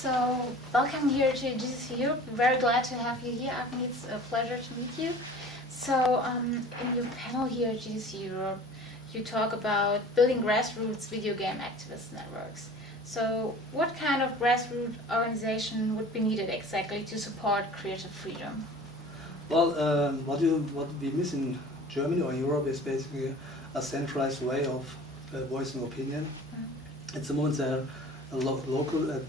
So, welcome here to GDC Europe. Very glad to have you here, Avni. It's a pleasure to meet you. So, in your panel here at GDC Europe, you talk about building grassroots video game activist networks. So, what kind of grassroots organization would be needed exactly to support creative freedom? Well, what we miss in Germany or Europe is basically a centralized way of voicing opinion. At the moment, there are local,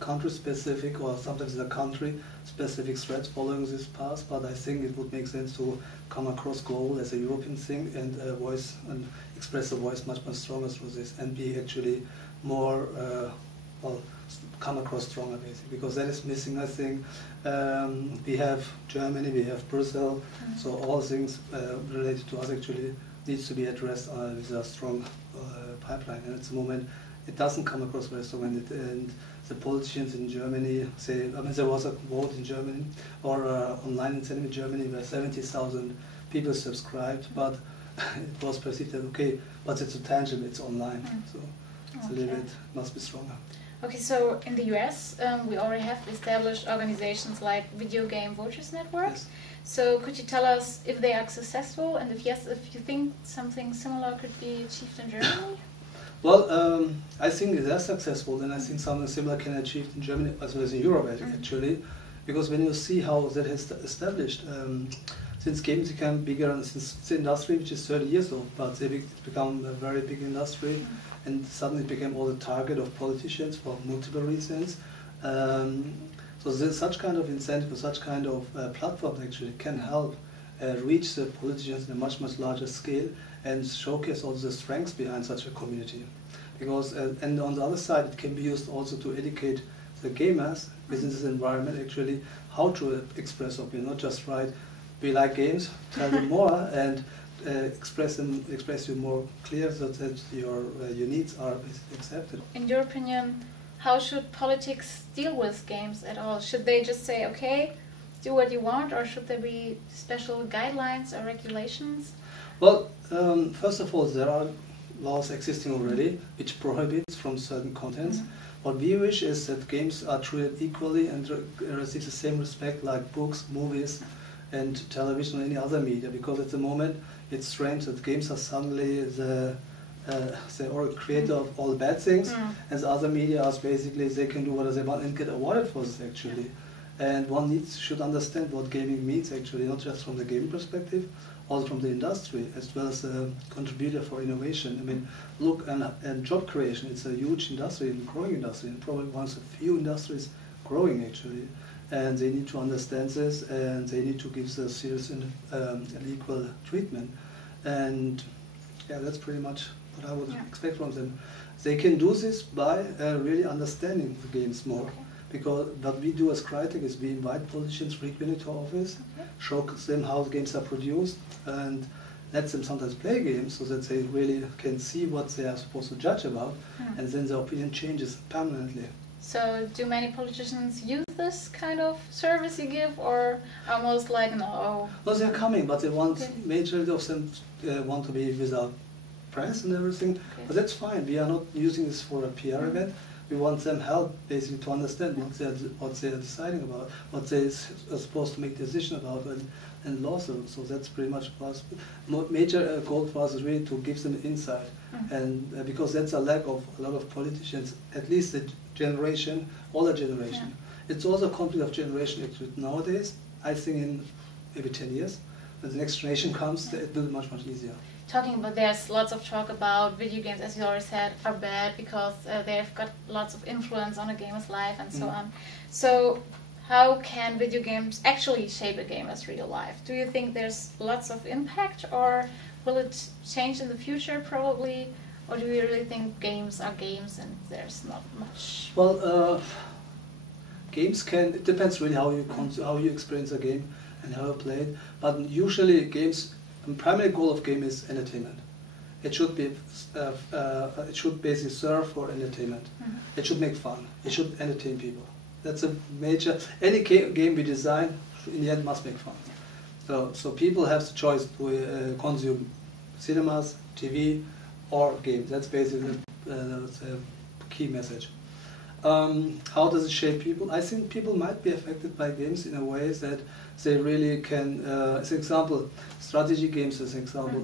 country-specific, or sometimes the country-specific threads following this path. But I think it would make sense to come across global as a European thing and voice and express the voice much stronger through this, and be actually more come across stronger, basically, because that is missing. I think we have Germany, we have Brussels, so all things related to us actually needs to be addressed with a strong pipeline. And at the moment, it doesn't come across very strong. And the politicians in Germany say, I mean, there was a vote in Germany or online incentive in Germany where 70,000 people subscribed, but it was perceived that okay, but it's tangible, it's online, so it's a little bit must be stronger. Okay, so in the US, we already have established organizations like Video Game Voters Networks. Yes. So could you tell us if they are successful, and if yes, if you think something similar could be achieved in Germany? Well, I think they're successful, and I think something similar can be achieved in Germany as well as in Europe, actually, because when you see how that has established, since games became bigger, and since the industry, which is 30 years old, but they become a very big industry, and suddenly it became all the target of politicians for multiple reasons. So such kind of incentive, or such kind of platform actually can help reach the politicians in a much larger scale and showcase all the strengths behind such a community. Because and on the other side, it can be used also to educate the gamers within this environment actually how to express opinion, not just write, we like games, tell them more, and express you more clear so that your needs are accepted. In your opinion, how should politics deal with games at all? Should they just say, okay, do what you want, or should there be special guidelines or regulations? Well, first of all, there are laws existing already which prohibits from certain contents. What we wish is that games are treated equally and receive the same respect like books, movies, and television or any other media, because at the moment it's strange that games are suddenly the creator of all bad things, and the other media are basically they can do whatever they want and get awarded for this actually. And one should understand what gaming means actually, not just from the gaming perspective, also from the industry as well as a contributor for innovation. I mean, look, and job creation, it's a huge industry, and growing industry, and probably one of the few industries growing actually. And they need to understand this, and they need to give the serious and equal treatment. And yeah, that's pretty much what I would expect from them. They can do this by really understanding the games more. Because what we do as Crytek is we invite politicians frequently to our office, show them how the games are produced, and let them sometimes play games so that they really can see what they are supposed to judge about, and then their opinion changes permanently. So do many politicians use this kind of service you give, or are most like no? No, they're coming, but they want, majority of them want to be without press and everything, but that's fine. We are not using this for a PR event. We want them help basically to understand what they're deciding about, what they're supposed to make decision about, and law. So that's pretty much for us. Major goal for us is really to give them insight, and because that's a lack of a lot of politicians, at least the generation, older generation. It's also a conflict of generation actually nowadays. I think in maybe 10 years, when the next generation comes, it will be much easier. Talking about, there's lots of talk about video games, as you already said, are bad because they've got lots of influence on a gamer's life and so on. So how can video games actually shape a gamer's real life? Do you think there's lots of impact, or will it change in the future probably? Or do you really think games are games and there's not much? Well, games can, it depends really how you experience a game and how you play it. But usually games, the primary goal of game is entertainment. It should be, it should basically serve for entertainment. It should make fun. It should entertain people. That's a major. Any game we design, in the end, must make fun. So people have the choice to consume cinemas, TV, or games. That's basically the key message. How does it shape people? I think people might be affected by games in a way that they really can. As an example, strategy games. As an example,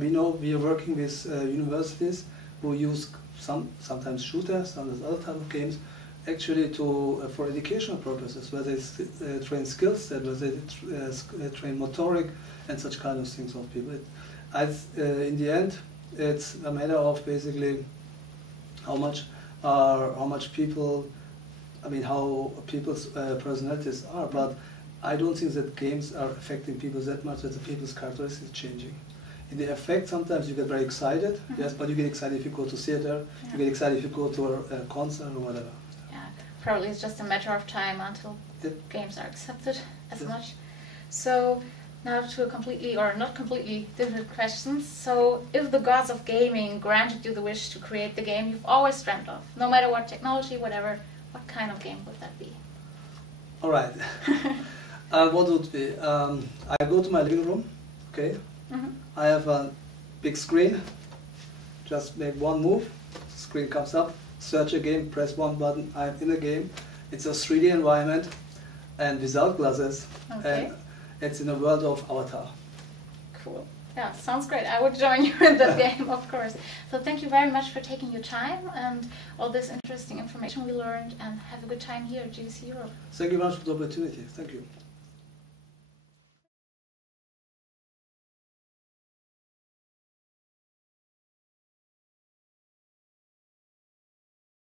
we know we are working with universities who use sometimes shooters, sometimes other type of games, actually for educational purposes, where they train skill set, where they train motoric and such kind of things of people. In the end, it's a matter of basically how people's personalities are. But I don't think that games are affecting people that much that the people's characteristics changing. In the effect, sometimes you get very excited, yes, but you get excited if you go to theater, you get excited if you go to a concert or whatever. Yeah, probably it's just a matter of time until games are accepted as much. So now to a completely, or not completely, different questions. So if the gods of gaming granted you the wish to create the game you've always dreamt of, no matter what technology, whatever, what kind of game would that be? All right. What would be? I go to my living room, okay? I have a big screen, just make one move, screen comes up, search a game, press one button, I'm in a game. It's a 3D environment and without glasses, and it's in a world of Avatar. Cool. Yeah, sounds great. I would join you in that game, of course. So thank you very much for taking your time and all this interesting information we learned, and have a good time here at GDC Europe. Thank you very much for the opportunity. Thank you.